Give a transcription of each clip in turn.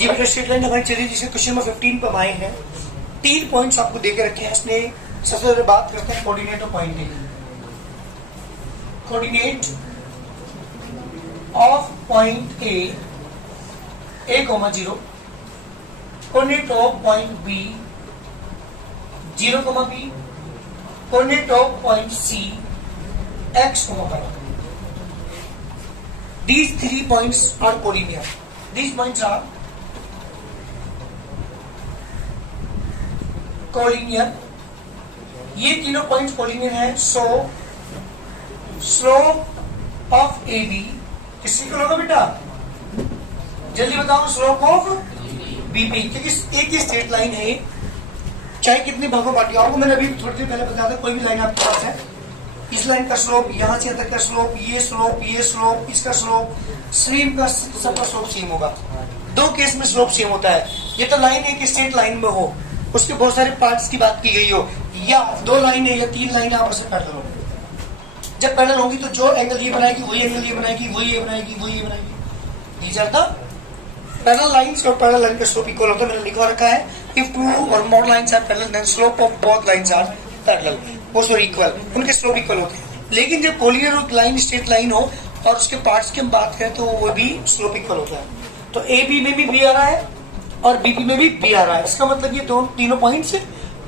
जी बेटा straight line हमारी चलिए जिसे क्वेश्चन नंबर 15 पर आए हैं। 3 पॉइंट्स आपको देके रखे हैं। इसने सबसे पहले बात करते हैं कोऑर्डिनेट ऑफ पॉइंट की। Coordinate of point A 0, coordinate of point B 0, B, coordinate of point C x, y. These 3 points are collinear. These points are collinear. ये तीनों पॉइंट्स collinear हैं। So slope of A B किससे equal होगा बेटा? जल्दी बताओ। Slope of B P, क्योंकि एक ही स्ट्रेट लाइन है, चाहे कितने भागों बांटी। आपको मैंने अभी थोड़ी देर पहले बताया था, कोई भी लाइन आपके पास है, इस लाइन का स्लोप, यहां से तक का स्लोप, ये स्लोप, इसका स्लोप, स्ट्रीम का सबका स्लोप सेम होगा। 2 केस में स्लोप सेम होता है। ये तो लाइन एक स्ट्रेट लाइन में हो, उसके बहुत सारे पार्ट्स की बात की गई हो, या 2 लाइन है या 3 लाइन आपस में पैरेलल हो। जब पैरेलल होंगी तो जो एंगल ये बनाएगी वही एंगल ये बनाएगी, वही ये बनाएगी, वही ये बनाएगी। ये चलता पैरेलल लाइंस और पैरेलल लाइन का स्लोप इक्वल होता है। मैंने लिखवा रखा है, इफ 2 और more lines are parallel then slope of both lines are parallel, वो सॉरी इक्वल, उनके स्लोप इक्वल होते हैं। लेकिन जब कोलिनियर लाइन स्ट्रेट लाइन हो और उसके पार्ट्स की हम बात करें तो वो भी स्लोप इक्वल होता है। तो ए बी में भी बी आ रहा है और बी पी में भी बी आ रहा है। इसका मतलब ये तीनों पॉइंट्स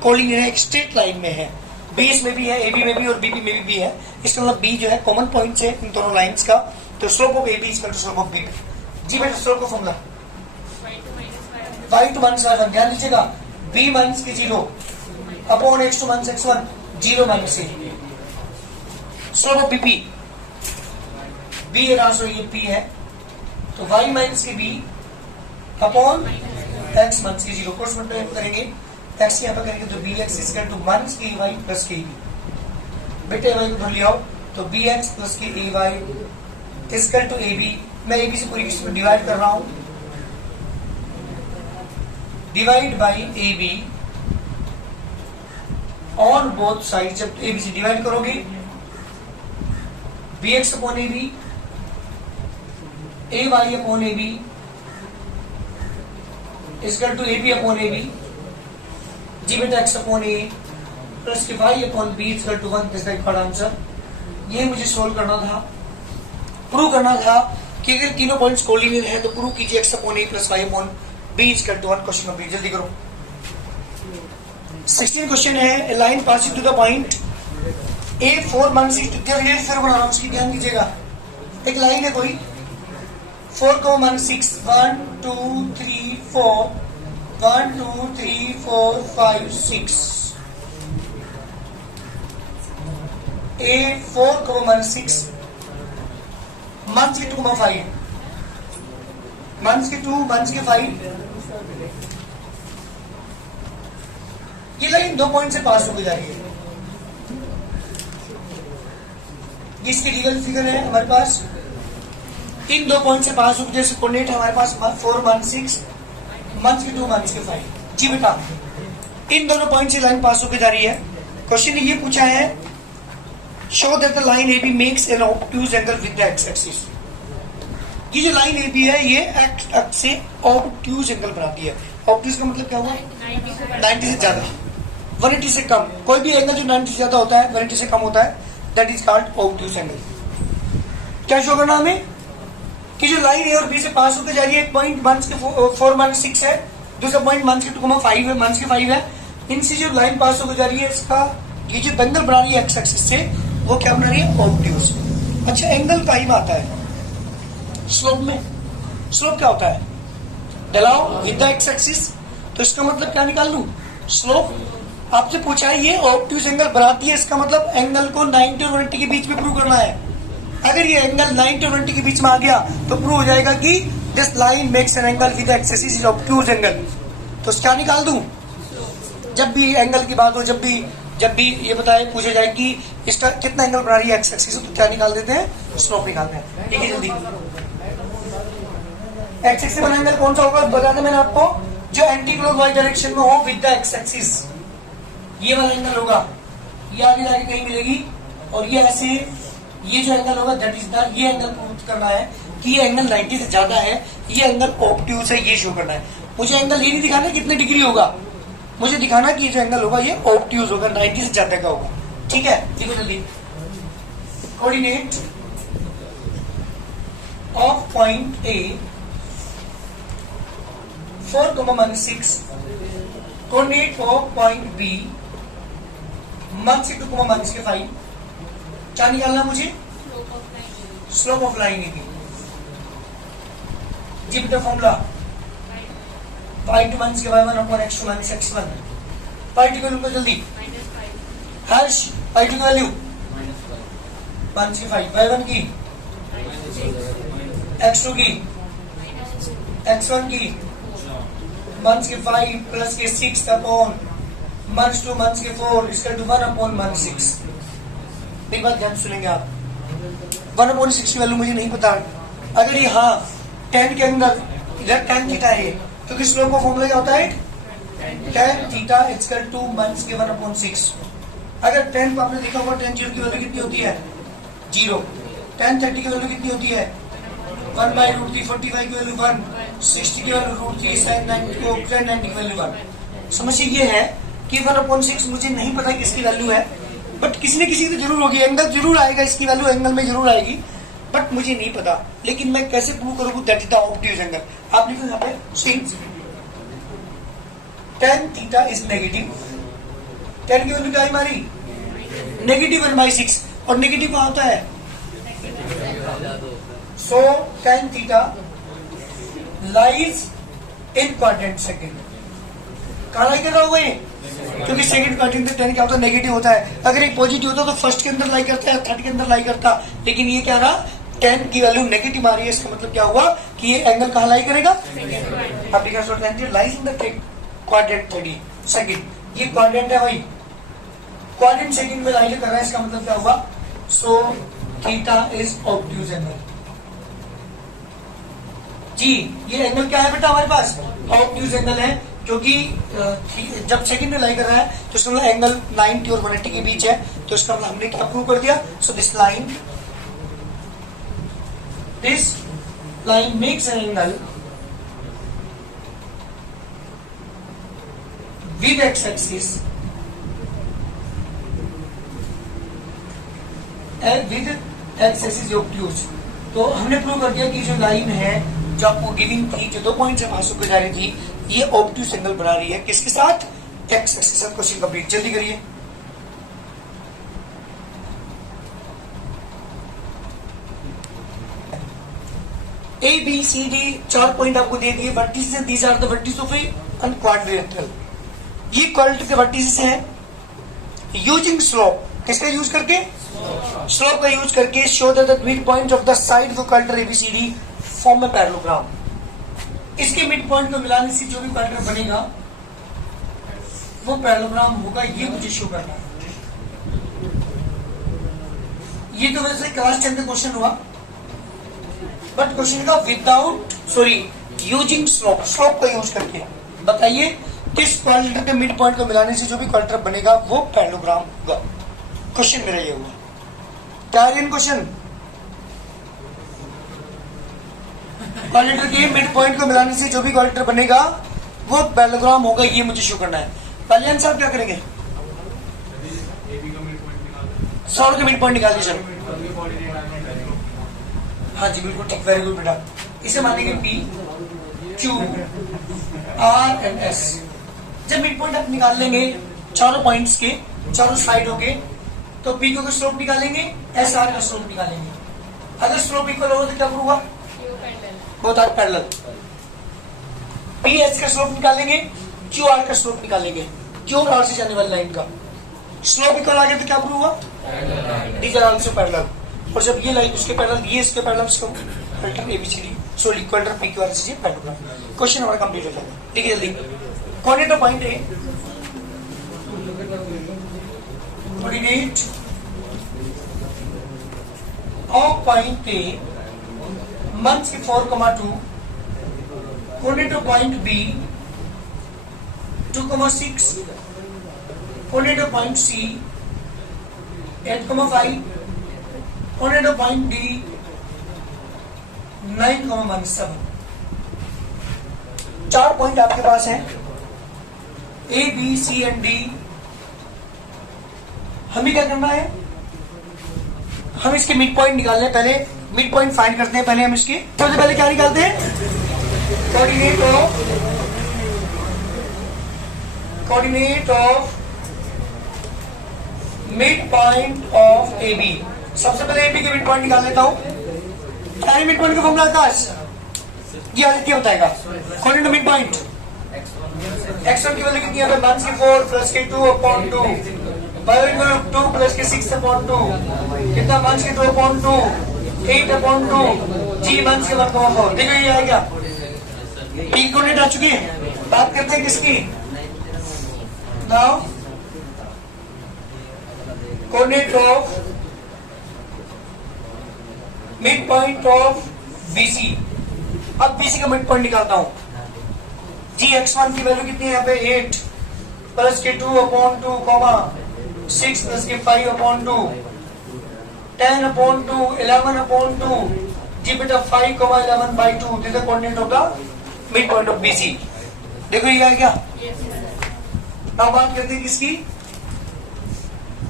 कोलिनियर है, एक स्ट्रेट लाइन में है। बी इसमें भी है, ए बी में भी और बी पी में भी बी है। इसका मतलब बी जो है कॉमन पॉइंट है इन दोनों लाइंस का। तो slope of A B equal to slope of B P. जी बेटा स्लोप का formula y to minus y1, ध्यान दीजिएगा, b माइनस के 0 upon x2 minus x1, 0 minus a। Slope of bp, b ये राशि ये p है, तो y माइनस के b अपॉन x माइनस के 0। कोर्स मल्टीप्लाई करेंगे, x यहाँ पर करेंगे तो bx इक्वल टू माइनस के y प्लस के b। बेटे y को धर लिया तो bx प्लस के ay इक्वल टू ab। मैं ab से पूरी चीज में डिवाइड कर रहा हूं, divide by A B on both side. जब ए बी से डिवाइड करोगे B X upon A B, A Y upon A B equal to A B upon A B. जी बेटा X upon A plus K Y upon B equal to 1 is the answer. ये मुझे solve करना था, prove करना था कि अगर तीनों पॉइंट्स कोलिनियर है तो प्रूव कीजिए x upon A plus y upon B equal to 1। Question number, जल्दी करो। 16 क्वेश्चन है। Line passing to the point A 4 1 6 फिर बना रहा हूं, उसकी ध्यान दीजिएगा। एक लाइन है कोई 4 1 6 1 2 3 4 1 2 3 4 5 6 ए 4 1 6 मंथ्स के 2 5 मंथ्स के 2 मंथ्स के 5। ये लाइन 2 पॉइंट से पास होकर जा रही है। इसकी रीगल फिगर है हमारे पास, इन 2 पॉइंट से पास होकर, जैसे कोऑर्डिनेट है हमारे पास 4 1 6 मंथ्स के 2 मंथ्स के 5। जी बेटा इन दोनों पॉइंट से लाइन पास होकर जा रही है। क्वेश्चन ने ये पूछा है, show that the line A B makes an obtuse angle with the x axis. ये जो लाइन ए बी है ये एक्स एक्स से ऑब्ट्यूज एंगल बनाती है। ऑब्ट्यूज का मतलब क्या हुआ? 90 से ज्यादा, 180 से कम। कोई भी एंगल जो 90 से ज्यादा होता है, 180 से कम होता है, that is called obtuse angle. क्या शो करना हमें कि जो लाइन ए और बी से पास होकर जा रही है, एक पॉइंट मंथ्स के 4 1 6 है, दूसरा पॉइंट मंथ्स के 2 5 है, मंथ्स के 5 है। इनसे जो लाइन पास होकर जा रही है, इसका ये जो एंगल बना रही है एक्स एक्सिस से, वो क्या बना रही है? ऑब्ट्यूज। अच्छा एंगल टाइम आता है स्लोप में। स्लोप क्या होता है? डलाओ विद द एक्स एक्सिस। तो इसका मतलब क्या निकाल लूं? स्लोप। आपसे पूछा है ये ऑब्ट्यूज एंगल बनाती है, इसका मतलब एंगल को 90 और 180 के बीच में प्रूव करना है। अगर ये एंगल 90 और 180 के बीच में आ गया तो प्रूव हो जाएगा कि this line makes an angle with the x axis is obtuse angle. तो क्या निकाल दूं? जब भी एंगल की बात हो, जब भी ये बताए पूछा जाए कि इसका कितना एंगल बना रही है एक्स एक्सिस, तो क्या निकाल देते हैं? स्लोप निकालते हैं। ठीक है जल्दी। एक्स एक्सिस बना एंगल कौन सा होगा बता दें मैंने आपको, जो एंटी क्लॉकवाइज डायरेक्शन में हो विद द एक्स एक्सिस, ये वाला एंगल होगा। ये आगे जाके कहीं मिलेगी और ये ऐसे, ये जो एंगल होगा दैट इज द, ये एंगल प्रूव करना है कि ये एंगल 90 से ज्यादा है, ये एंगल ऑब्ट्यूज है, ये शो करना है। मुझे एंगल ये नहीं दिखाना कितने डिग्री होगा, मुझे दिखाना कि जो एंगल होगा ये ऑब्ट्यूज होगा, 90 से ज्यादा का होगा। ठीक है, देखो जल्दी। Coordinate of point A 4,6, coordinate of point B -2,5। क्या निकालना मुझे? Slope of line A B. जी बेटा formula y2 - y1 upon x2 - x1। y2 की वैल्यू जल्दी, हर्ष y2 की वैल्यू -5, y1 की, x2 की, x1 की -5 प्लस के 6 अपॉन -2 -4 इसका 1 अपॉन -6। एक बात ध्यान सुनेंगे आप, 1/6 की वैल्यू मुझे नहीं पता। अगर ये हाँ tan के अंदर इधर tan थीटा है, क्योंकि स्लोप का फॉर्मूला क्या होता है? tan theta equal to -1/6। अगर tan को आपने देखा होगा, tan 0 की वैल्यू कितनी होती है? 0। tan 30 की वैल्यू कितनी होती है? 1/√3। 45 की वैल्यू 1, 60 की वैल्यू √3, sin 90 की वैल्यू 1। समझिए ये है कि 1/6 मुझे नहीं पता किसकी वैल्यू है, बट किसी न किसी तो जरूर होगी, एंगल जरूर आएगा, इसकी वैल्यू एंगल में जरूर आएगी, बट मुझे नहीं पता। लेकिन मैं कैसे प्रूव करूंगा that is the obtuse angle? आप लिखो यहाँ पे, since tan theta is negative, tan की वैल्यू क्या हमारी? -1/6, और नेगेटिव कहाँ होता है? सो tan theta lies in quadrant second. कहाँ लाई कर रहा होगा ये? क्योंकि सेकंड क्वाड्रेंट में tan क्या होता है? नेगेटिव होता है। अगर ये पॉजिटिव होता तो फर्स्ट के अंदर लाई करता है, थर्ड के अंदर लाई करता, लेकिन ये क्या रहा? tan की वैल्यू नेगेटिव आ रही है, इसका मतलब क्या हुआ कि ये एंगल कहाँ लाई करेगा? अब because of tan lies in the quadrant 30 second. ये क्वाड्रेंट है भाई, क्वाड्रेंट सेकंड में लाई कर रहा है, इसका मतलब क्या हुआ? So theta is obtuse angle. जी ये एंगल क्या है बेटा हमारे पास? ऑब्ट्यूज एंगल है, क्योंकि जब सेकंड में लाई कर रहा है तो इसका मतलब एंगल 90 और 180 के बीच है, तो इसका मतलब हमने क्या प्रूव कर दिया? So this line makes an angle with x axis with x axis obtuse. तो हमने प्रूव कर दिया कि जो लाइन है जो आपको गिविंग थी, जो 2 पॉइंट से पास होकर जा रही थी, ये ऑब्ट्यूज एंगल बना रही है। किसके साथ? X axis. क्वेश्चन कंप्लीट, जल्दी करिए। A B C D 4 point आपको दे दिए, वर्टिसेस हैं, these are the vertices of an quadrilateral. ये क्वाड्रिलेटरल के वर्टिसेस हैं। यूजिंग स्लोप, किसका यूज करके? स्लोप का यूज करके show that the mid point of the side of quadrilateral ABCD form a parallelogram. इसके मिड पॉइंट को मिलाने से जो भी क्वाड्रिलेटरल बनेगा वो पैरेललोग्राम होगा, ये मुझे शो करना है। ये तो वैसे क्लास 10 का क्वेश्चन हुआ, बट क्वेश्चन का विदाउट यूजिंग स्लोप, स्लोप का यूज करके बताइए किस क्वाड्रिलेटरल के मिड पॉइंट को मिलाने से जो भी क्वाड्रिलेटरल बनेगा वो पैरेललोग्राम होगा। क्वेश्चन मेरा ये हुआ। क्या है क्वेश्चन? क्वाड्रिलेटरल के मिड पॉइंट को मिलाने से जो भी क्वाड्रिलेटरल बनेगा वो पैरेललोग्राम होगा, ये मुझे शो करना है। पहले आंसर क्या करेंगे? सॉल्व के मिड पॉइंट निकाल दीजिए। हाँ जी बिल्कुल ठीक, वेरी गुड बेटा। इसे मानेंगे P, Q, R and S। जब मिड पॉइंट आप निकाल लेंगे चारों पॉइंट्स के, चारों साइडों के, तो P का स्लोप निकालेंगे, S R का स्लोप निकालेंगे। अगर स्लोप इक्वल होगा तो क्या होगा? Both are parallel. P S का स्लोप निकालेंगे, Q R का स्लोप निकालेंगे। Q और R से जाने वाली लाइन का स्लोप इक्वल आ गया तो क्या प्रूव हुआ? These are also parallel. और जब ये लाइन उसके पैरेलल, ये इसके पैरेलल, इसको alter ABCD so equal P Q R से पैरेलल। क्वेश्चन हमारा कंप्लीट हो जाएगा। देखिए जल्दी, कोऑर्डिनेट पॉइंट है, कोऑर्डिनेट ऑफ पॉइंट A मंथ 4,2, coordinate of point B 2,6, coordinate of point C 8,5, coordinate of point D 9,17। 4 point आपके पास हैं, A B C and D. हमें क्या करना है, हम इसके मिड पॉइंट निकालने, पहले मिड पॉइंट फाइंड करते हैं। पहले हम इसके सबसे पहले क्या निकालते हैं, coordinate of mid point of A B. सबसे पहले ए बी के मिड पॉइंट निकाल लेता हूं। पहले मिड पॉइंट का फॉर्मूला आकाश ये आदित्य बताएगा। कोऑर्डिनेट मिड पॉइंट, x1 की वैल्यू कितनी है, माइनस के 4 प्लस के 2/2, y 2 प्लस के 6/2, कितना, माइनस के 2/2, 8/2, g माइनस के 1/4। देखो ये आएगा, पी कोऑर्डिनेट आ चुकी है। बात करते हैं किसकी, now coordinate of mid point of BC. अब बीसी का मिड पॉइंट निकालता हूं। जी x1 की वैल्यू कितनी है यहाँ पे, 8 प्लस के 2/2, 6 प्लस के 5/2, 10/2, 11/2, जी बेटा 5,11/2। This the coordinate of the mid point of BC. देखो ये आ गया। अब बात करते हैं किसकी,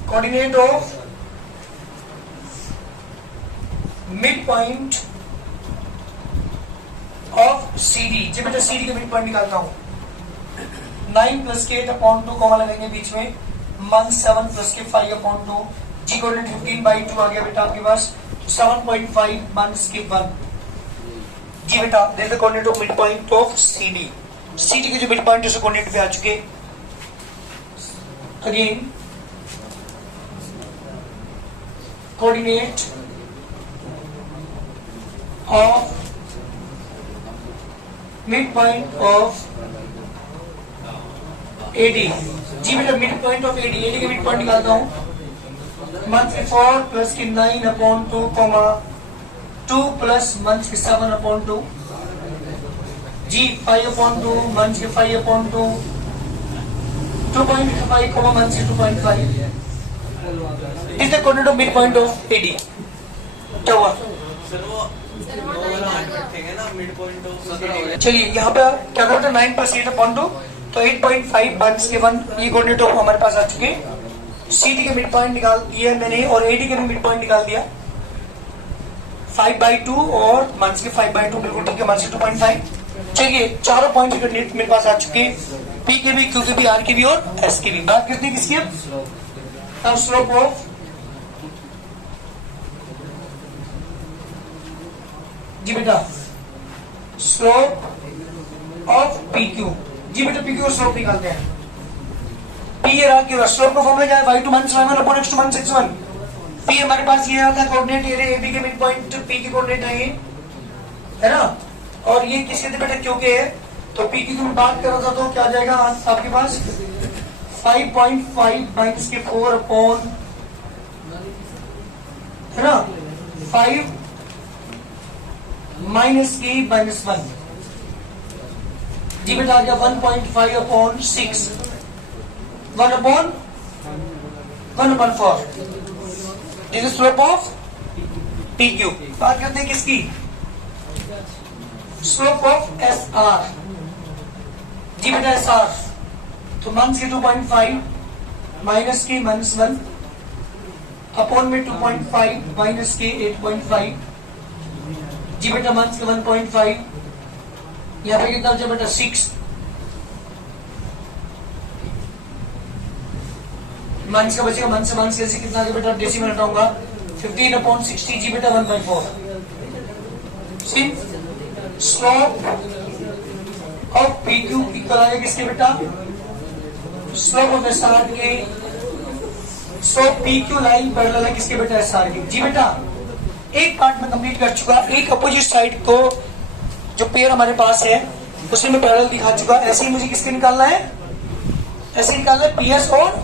coordinate of mid point of CD। जी बेटा CD का मिड पॉइंट निकालता हूं। 9 प्लस के 8/2 कॉमा लगाएंगे बीच में, माइनस 7 प्लस के 5/2, जी कोऑर्डिनेट 15/2 आ गया बेटा आपके पास, 7.5 माइनस के 1। जी बेटा this the coordinate of mid point of CD। CD के जो मिड पॉइंट है कोऑर्डिनेट पे आ चुके। Again coordinate of mid point of AD। जी बेटा mid point of AD, AD के मिड पॉइंट निकालता हूं। मंथ के 4 प्लस के 9/2, 2 प्लस मंथ के 7/2, जी 5/2, मंथ के 5/2, 2.5, मंथ के 2.5। इस the coordinate of mid point of AD। क्या हुआ, चलिए यहाँ पे क्या करते हैं, 9 प्लस 8/2, तो 8.5 माइनस के 1, ये कोऑर्डिनेट हमारे पास आ चुके। CD के मिड पॉइंट निकाल दिया मैंने और AD के मिड पॉइंट निकाल दिया, 5/2 और माइनस के 5/2, बिल्कुल ठीक है, माइनस के 2.5। चलिए चारों पॉइंट मेरे पास आ चुके, P के भी, Q के भी, R के भी और S के भी। बात करते हैं किसकी, अब स्लोप ऑफ जी बेटा स्लोप ऑफ PQ। जी बेटा PQ और स्लोप निकालते हैं। P ये रहा, क्यों स्लोप का फॉर्मूला क्या है, y2 minus y1 upon x2 minus x1। P हमारे पास ये आता है कोऑर्डिनेट, ये AB के मिड पॉइंट P के कोऑर्डिनेट है ये, है ना, और ये किसके थे बेटा, Q के है। तो PQ की मैं बात कर रहा था तो क्या आ जाएगा आपके पास, 5.5 माइनस के 4 अपॉन, है ना, 5 माइनस की -1। जी बेटा आ गया 1.5 upon 6, 1/4। This is slope of PQ। बात करते हैं किसकी, स्लोप ऑफ SR। जी बेटा SR, तो माइनस के 2.5 माइनस के -1 अपॉन में 2.5 माइनस के 8.5। जी बेटा माइनस के 1.5, यहाँ पे कितना बचा बेटा 6, माइनस का बचेगा, माइनस कैसे कितना आगे बेटा, डेसिमल हटाऊंगा, 15/60। जी बेटा 1/4। स्लोप ऑफ PQ इक्वल आएगा किसके बेटा, स्लोप ऑफ SR के। स्लोप PQ लाइन पैरेलल है किसके बेटा, SR के। जी बेटा एक पार्ट में कंप्लीट कर चुका, एक अपोजिट साइड को जो पेयर हमारे पास है उसे मैं पैरेलल दिखा चुका। ऐसे ही मुझे किसके निकालना है, ऐसे निकालना है PS और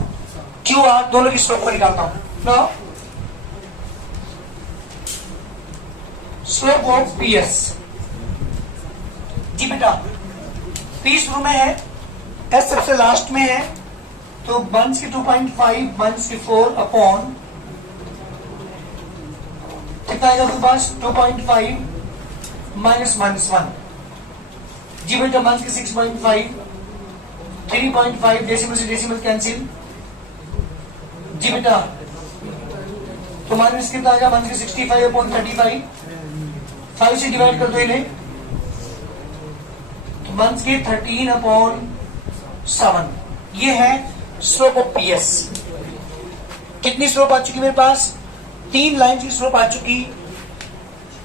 QR दोनों की स्लोप को निकालता हूं। Now slope of PS। जी बेटा P शुरू में है, S सबसे लास्ट में है, तो 1 के 2.5 1 के 4 अपॉन कितना आएगा आपके पास 2.5 माइनस माइनस 1। जी बेटा माइनस के 6.5, 3.5 डेसिमल से डेसिमल कैंसिल। जी बेटा तो माइनस कितना आएगा, माइनस के 65/35, 5 से डिवाइड कर दो इन्हें, तो माइनस के 13/7। ये है स्लोप ऑफ पीएस। कितनी स्लोप आ चुकी मेरे पास, 3 लाइन की स्लोप आ चुकी।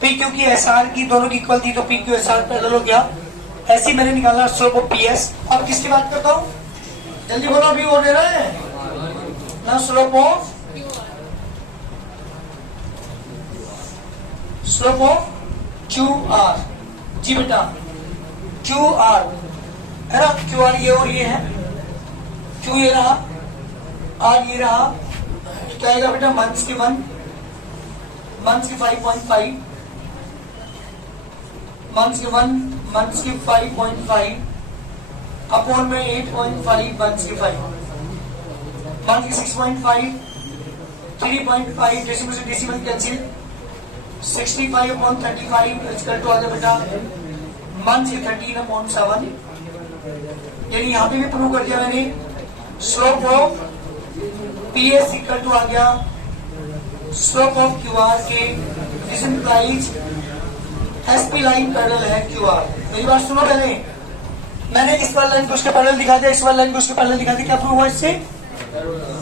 पी क्यू की एस आर की दोनों की इक्वल थी, तो P Q S R parallel हो गया। ऐसे ही मैंने निकाला स्लोप ऑफ पीएस। अब किसकी बात करता हूं, जल्दी बोलो, अभी हो रहा है ना। Slope of Q R. जी बेटा क्यू आर है ना, क्यू आर ये और ये है, क्यू ये रहा, आर ये रहा, तो क्या आएगा बेटा, माइनस के 1, माइनस के 5.5, माइनस के 1, माइनस के 5.5 अपॉन में 8.5, माइनस के 5, माइनस के 6.5, 3.5 डेसिमल से डेसिमल कैंसिल, 65/35 इक्वल टू आ गया बेटा माइनस के 13/7। यानी यहाँ पे भी प्रूव कर दिया मैंने, slope of PS equal to आ गया स्लोप ऑफ क्यूआर के, this implies SP line parallel है क्यूआर। मेरी बात सुनो, पहले मैंने इस वाली लाइन को उसके पैरेलल दिखा दिया, इस वाली लाइन को उसके पैरेलल दिखा दिया, क्या प्रूव हुआ इससे,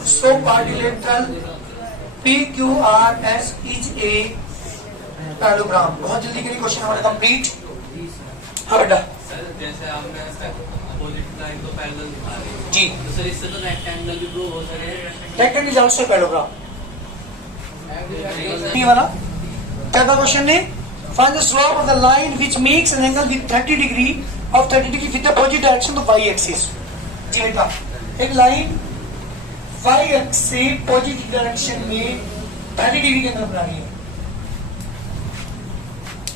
so quadrilateral P Q R S is a parallelogram. बहुत जल्दी के लिए क्वेश्चन हमारा कंप्लीट। हाँ बेटा जैसे आपने अपोजिट लाइन को पैरेलल दिखा रहे हैं जी, तो सर इससे तो रेक्टेंगल भी प्रूव हो सके। Rectangle is also parallelogram. ये वाला क्या था क्वेश्चन ने, find the slope of the line which makes an angle with 30 degree of 30 degree with the opposite direction of Y axis. जी बेटा एक लाइन वाई एक्सिस से पॉजिटिव डायरेक्शन में 30 डिग्री के अंदर बनानी है।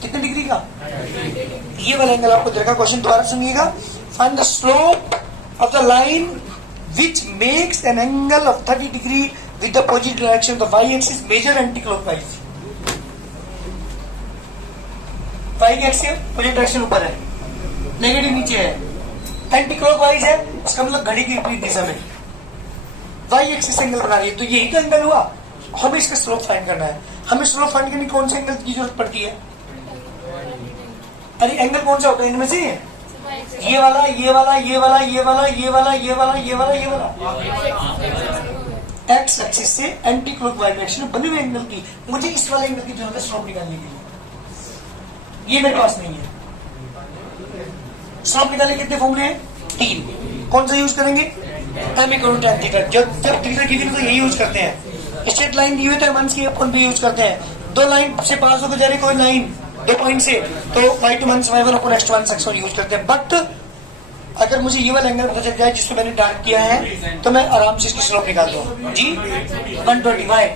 कितने डिग्री का, ये वाला एंगल आपको देखा। क्वेश्चन दोबारा सुनिएगा, find the slope of the line which makes an angle of 30 degree with the opposite direction of the y axis, measure anti clockwise. Y axis opposite direction ऊपर है, नेगेटिव नीचे है, एंटी क्लॉकवाइज है, इसका मतलब घड़ी की विपरीत दिशा में वाई एक्सिस एंगल बना रही है। तो यही तो एंगल हुआ, हमें इसका स्लोप फाइंड करना है। हमें स्लोप फाइंड करने कौन से एंगल की जरूरत पड़ती है, अरे एंगल कौन सा होता है इनमें से, ये वाला, ये वाला, ये वाला, ये वाला, ये वाला, ये वाला, ये वाला, ये वाला, एक्स एक्सिस से एंटी क्लॉकवाइज डायरेक्शन में बने हुए एंगल की मुझे इस वाले एंगल की जरूरत है स्लोप निकालने के लिए। ये मेरे पास नहीं है। स्लोप निकालने के कितने फॉर्मूले हैं, 3। कौन सा यूज करेंगे, m equal to tan theta. जब थीटा गिवी तो यही यूज करते हैं। स्ट्रेट लाइन दी हुई तो एम की अपन भी यूज करते हैं। दो लाइन से पास होकर जा रही कोई लाइन 2 पॉइंट से, तो y2 - y1 upon x1 x1 use करते हैं। बट अगर मुझे ये वाला एंगल पता चल जाए जिसको मैंने डार्क किया है, तो मैं आराम से इसकी स्लोप निकाल दूं। जी 125।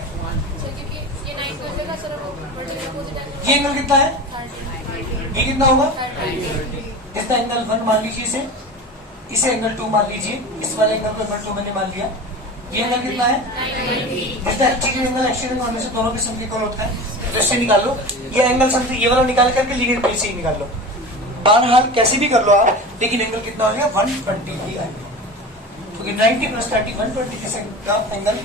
ये एंगल कितना है, ये कितना होगा, इसका एंगल 1 मान लीजिए, इसे एंगल 2 मान लीजिए, इस वाले एंगल को एंगल 2 मैंने मान लिया। ये एंगल कितना है, इसका एक्चुअली एंगल एक्चुअली होने से दोनों किस्म के इक्वल होता है, तो इससे निकाल लो। ये एंगल समझे, ये वाला निकाल करके लीनियर पे से ही निकाल लो। बहरहाल कैसे भी कर लो आप, लेकिन एंगल कितना हो गया, 120 ही आएगा, क्योंकि 90 + 30 120 का एंगल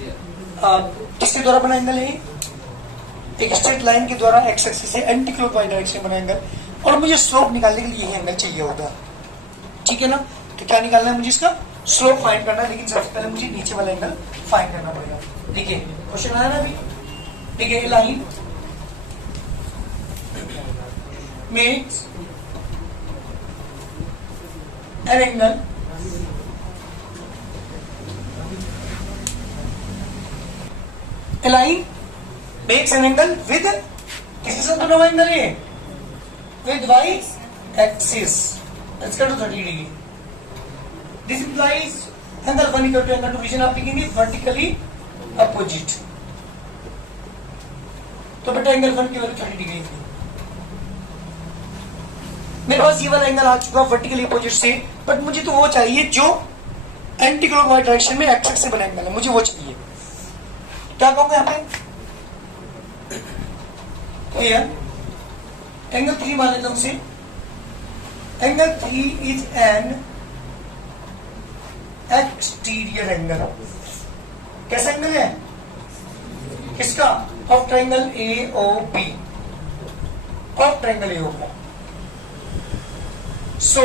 किसके द्वारा बना एंगल है, एक स्ट्रेट लाइन के द्वारा एक्स एक्सिस से एंटी क्लॉकवाइज डायरेक्शन बना एंगल। और मुझे स्लोप निकालने के लिए यही एंगल चाहिए होगा, ठीक है ना। तो क्या निकालना है मुझे, इसका स्लोप फाइंड करना है, लेकिन सबसे पहले मुझे नीचे वाला एंगल फाइंड करना पड़ेगा। देखिए क्वेश्चन आया ना अभी, देखिए line makes an angle line makes an angle with, किसके साथ बना हुआ एंगल है, with y axis equal to 30 degree. This implies angle 1 equal to angle 2, reason आप लिखेंगे वर्टिकली अपोजिट। तो बेटा एंगल 1 की वैल्यू 30 डिग्री थी। मेरे पास ये वाला एंगल आ चुका वर्टिकली अपोजिट से, बट मुझे तो वो चाहिए जो एंटी क्लॉकवाइज डायरेक्शन में एक्सिस से बना एंगल है, मुझे वो चाहिए। क्या कहूंगा यहाँ पे, क्लियर। एंगल 3 मान लेता हूं से angle 3 is an exterior angle. कैसा एंगल है? किसका? Of triangle A O B, of triangle A O B. So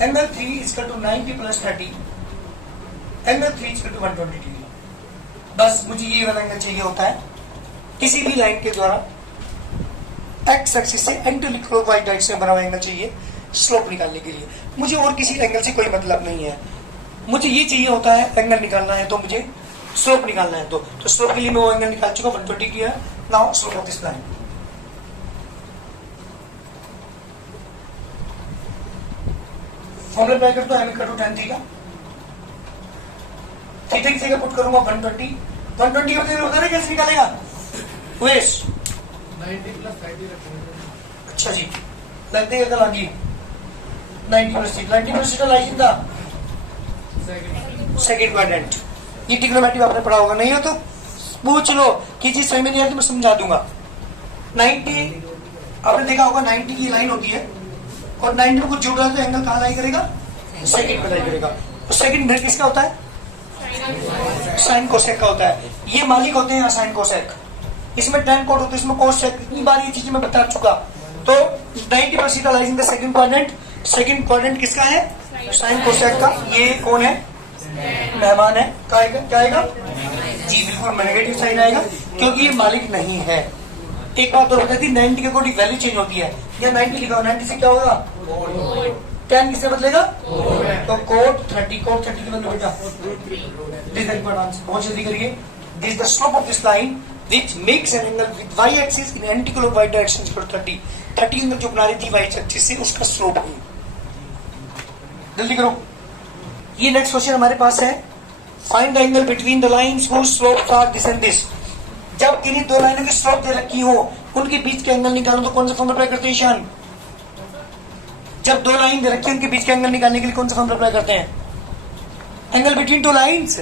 angle 3 is equal to 90 plus 30, angle 3 is equal to 120 degree. बस मुझे ये वाला एंगल चाहिए होता है किसी भी लाइन के द्वारा एक्स एक्सिस से एंटी क्लॉकवाइज डायरेक्शन में बना हुआ एंगल चाहिए स्लोप निकालने के लिए। मुझे और किसी एंगल से कोई मतलब नहीं है, मुझे ये चाहिए होता है एंगल निकालना है तो मुझे स्लोप निकालना है। तो स्लोप के लिए मैं वो एंगल निकाल चुका 120 की है। Now slope of this line, formula apply करता हूं, m = tan थीटा। थीटा की जगह पुट करूंगा 120 की वजह होता है कैसे निकालेगा? वेश 90 प्लस 30 रखेंगे। अच्छा जी, लग देगा कल आगे 90 plus theta. 90 plus theta lies in the second quadrant. ये ट्रिग्नोमेट्री आपने पढ़ा होगा, नहीं हो तो पूछ लो कि चीज समझ में नहीं आती मैं समझा दूंगा। 90 आपने देखा होगा 90 की लाइन होती है और 90 में कुछ जुड़ रहा है तो एंगल कहाँ लाई करेगा? सेकंड में लाई करेगा। तो सेकंड ब्रेक किसका होता है? साइन कोसेक का होता है। ये मालिक होते हैं साइन कोसेक, इसमें tan कोट होता है, इसमें कोसेक। इतनी बार ये चीजें मैं बता चुका। तो 90% lies in the second quadrant. Second quadrant किसका है? साइन कोसेक का। ये कौन है? मेहमान है। क्या आएगा जी? बिल्कुल नेगेटिव साइन आएगा क्योंकि ये मालिक नहीं है। एक बात तो बता दी, 90 के अकॉर्डिंग वैल्यू चेंज होती है। या 90 लिखा हो, 90 से क्या होगा? tan किससे बदलेगा? तो कोट 30 की बदले बेटा बहुत जल्दी करिए। This the slope of this line which makes an angle with y axis in anti-clockwise direction equal to 30। 30 angle जो बना रही थी y एक्सिस से उसका स्लोप है। जल्दी करो। ये नेक्स्ट क्वेश्चन हमारे पास है, find the angle between the lines whose slopes are this and this। जब किन्हीं दो लाइनों की स्लोप दे रखी हो उनके बीच के एंगल निकालो तो कौन सा फॉर्मूला अप्लाई करते हैं ईशान? जब दो लाइन दे रखी है उनके बीच के एंगल निकालने के लिए कौन सा फॉर्मूला अप्लाई करते हैं? Angle between two lines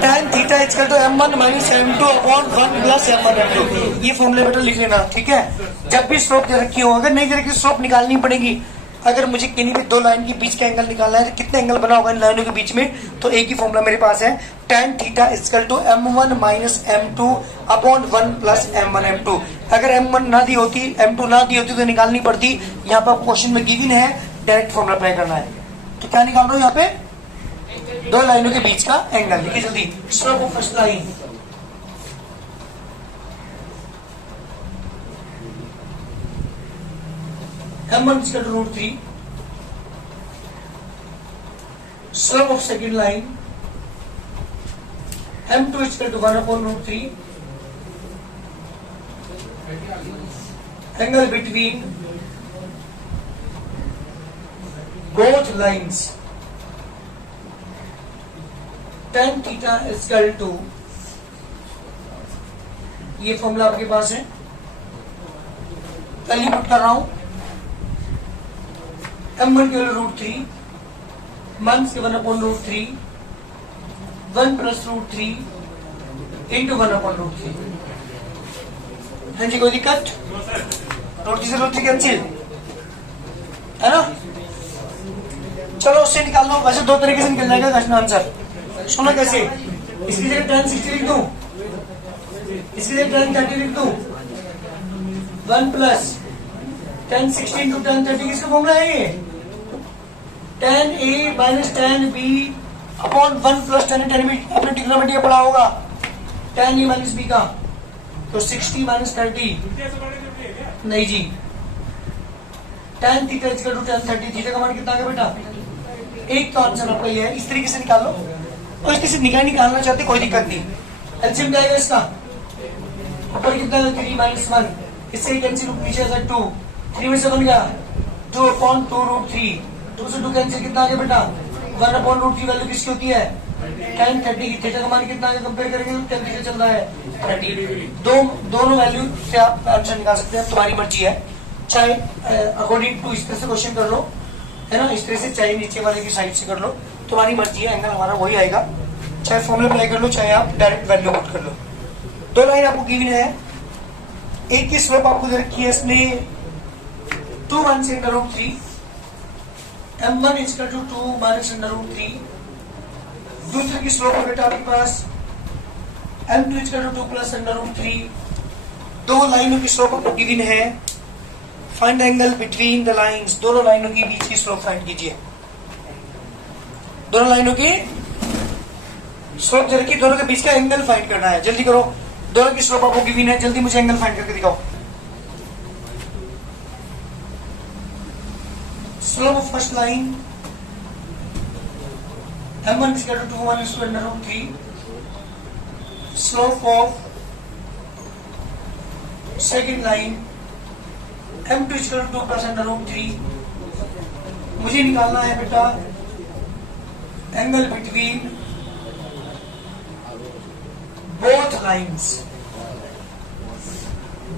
tan theta equal to m1 minus m2 upon 1 plus m1 m2। ये फॉर्मूला बेटा लिख लेना, ठीक है? जब भी स्लोप दे रखी हो, अगर नहीं दे रखी स्लोप निकालनी पड़ेगी। अगर मुझे किन्हीं भी दो लाइन के बीच का एंगल निकालना है तो कितने एंगल बना होगा इन लाइनों के बीच में? तो एक ही फॉर्मूला मेरे पास है, tan theta equal to m1 minus m2 upon 1 plus m1 m2। अगर m1 ना दी होती, m2 ना दी होती तो निकालनी पड़ती। यहाँ पर क्वेश्चन में गिवन है, डायरेक्ट फॉर्मूला अप्लाई करना है। तो क्या निकाल रहा हूँ यहाँ पे? दो लाइनों के बीच का एंगल। लिखिए जल्दी, slope of first line m1 equal to √3। Slope of second line m2 equal to 1 upon √3। Angle between both lines tan theta equal to, ये फॉर्मूला आपके पास है, पहले पुट कर रहा हूं, m1 की वैल्यू √3 माइनस के 1 अपॉन √3 1 प्लस √3 इंटू 1 अपॉन √3। हाँ जी, कोई दिक्कत? √3 से √3 कैंसिल है ना? चलो उससे निकाल लो। वैसे दो तरीके से निकल जाएगा क्वेश्चन आंसर। सुनो कैसे, इसकी जगह tan 60 लिख दूं, इसकी जगह tan 30 लिख दूं। 1 प्लस tan 60 इंटू tan 30 किसका फॉर्मूला है? ये tan a minus tan b upon 1 plus tan a। tan b आपने ट्रिग्नोमेट्री पढ़ा होगा, tan a माइनस b का। तो 60 माइनस 30 नहीं जी, tan theta equal to tan 30। Theta का मान कितना है बेटा? एक का आंसर आपका ये है। इस तरीके से निकाल लो। और इसके से निकालना चाहते कोई दिक्कत नहीं। एलसीएम क्या आएगा इसका? ऊपर कितना है? 3 माइनस 1, इससे कैंसिल, नीचे 2, 3 में से बन गया 2 अपॉन 2 √3। 2 से 2 कैंसिल, कितना आ गया बेटा? 1 अपॉन √3। वैल्यू किसकी होती है? tan 30 की। थीटा का मान कितना आगे कंपेयर करेंगे तो tan थीटा चल रहा है 30। दोनों वैल्यू से आप आंसर निकाल सकते हैं, तुम्हारी मर्जी है। चाहे अकॉर्डिंग टू इस तरह से क्वेश्चन कर लो, है ना, इस तरह से, चाहे नीचे वाले की साइड से कर लो, तुम्हारी मर्जी है। एंगल हमारा वही आएगा, चाहे फॉर्मूला अप्लाई कर लो, चाहे आप डायरेक्ट वैल्यू पुट कर लो। दो लाइन आपको गिवन है, एक की स्लोप आपको दे रखी है इसने 2 minus under root 3, m1 is equal to 2 minus under root 3। दूसरे की स्लोप है बेटा आपके पास m2 is equal to 2 plus under root 3। दो लाइनों की स्लोप आपको गिवन है, find angle between the lines. दोनों लाइनों की बीच की स्लोप फाइंड कीजिए। दोनों लाइनों की स्लोप दे रखी, दोनों के बीच का एंगल फाइंड करना है। जल्दी करो, दोनों की स्लोप आपको गिवन है, जल्दी मुझे एंगल फाइंड करके दिखाओ। Slope of first line m1 is equal to 2 minus 2 under root 3. Slope of second line m2 is equal to 2 plus under root 3. मुझे निकालना है बेटा एंगल बिटवीन बोथ लाइंस।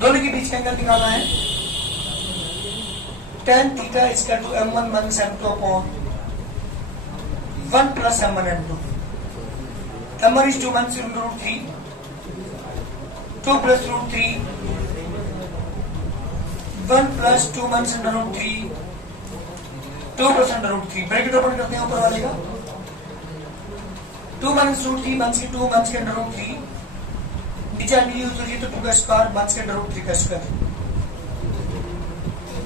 दोनों के बीच का एंगल निकालना है। tan theta is equal to m1 minus m2 upon 1 plus m1 m2. m1 is 2 minus root 3, 2 plus root 3, 1 plus 2 minus under root 3, 2 plus under root 3। Bracket open करते हैं ऊपर वाले का। 2 minus root 3 माइनस के 2 minus के under root 3, नीचे आने use होगी तो 2 का स्क्वायर माइनस के अंडर रूट 3 का स्क्वायर।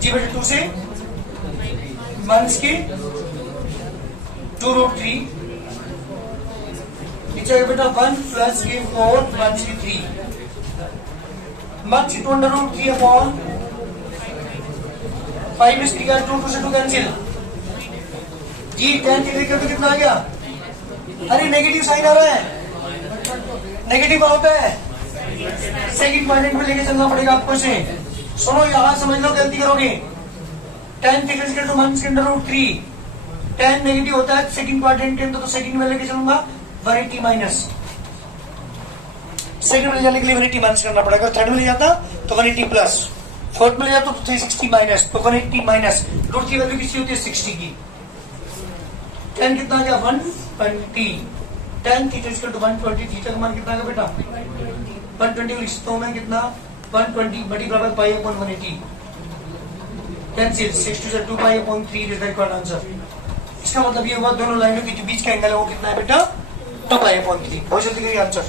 जी बेटे 2 से माइनस के 2 रूट 3, नीचे आएगा बेटा 1 प्लस के 4 माइनस के 3, माइनस के 2 अंडर रूट 3 अपॉन 5 इस का 2 से 2 कैंसिल। जी tan के लेकर तो कितना आ गया? अरे नेगेटिव साइन आ रहा है, नेगेटिव क्या होता है? सेकंड क्वाड्रेंट में लेके चलना पड़ेगा आपको इसे। सुनो यहां समझ लो, गलती करोगे। tan theta equal to minus के अंडर रूट 3, tan नेगेटिव होता है सेकंड क्वाड्रेंट के अंदर, तो सेकंड में लेके चलूंगा 180 माइनस। सेकंड में ले जाने के लिए 180 माइनस करना पड़ेगा। थर्ड में ले जाता तो 180 प्लस, फोर्थ में ले जाता तो 360 माइनस, तो 180 माइनस। रूट की वैल्यू कितनी होती है? 60 की। tan कितना आ गया? 120। tan theta equal to 120, theta का मान कितना आ गया बेटा? 120। लिखता हूं मैं कितना? 120 multiply by pi upon 180 cancel. 60 से 2 pi upon 3 is the correct answer. इसका मतलब ये हुआ दोनों लाइनों के बीच का एंगल है वो कितना है बेटा? 2 पाई अपॉन 3। बहुत जल्दी करिए आंसर।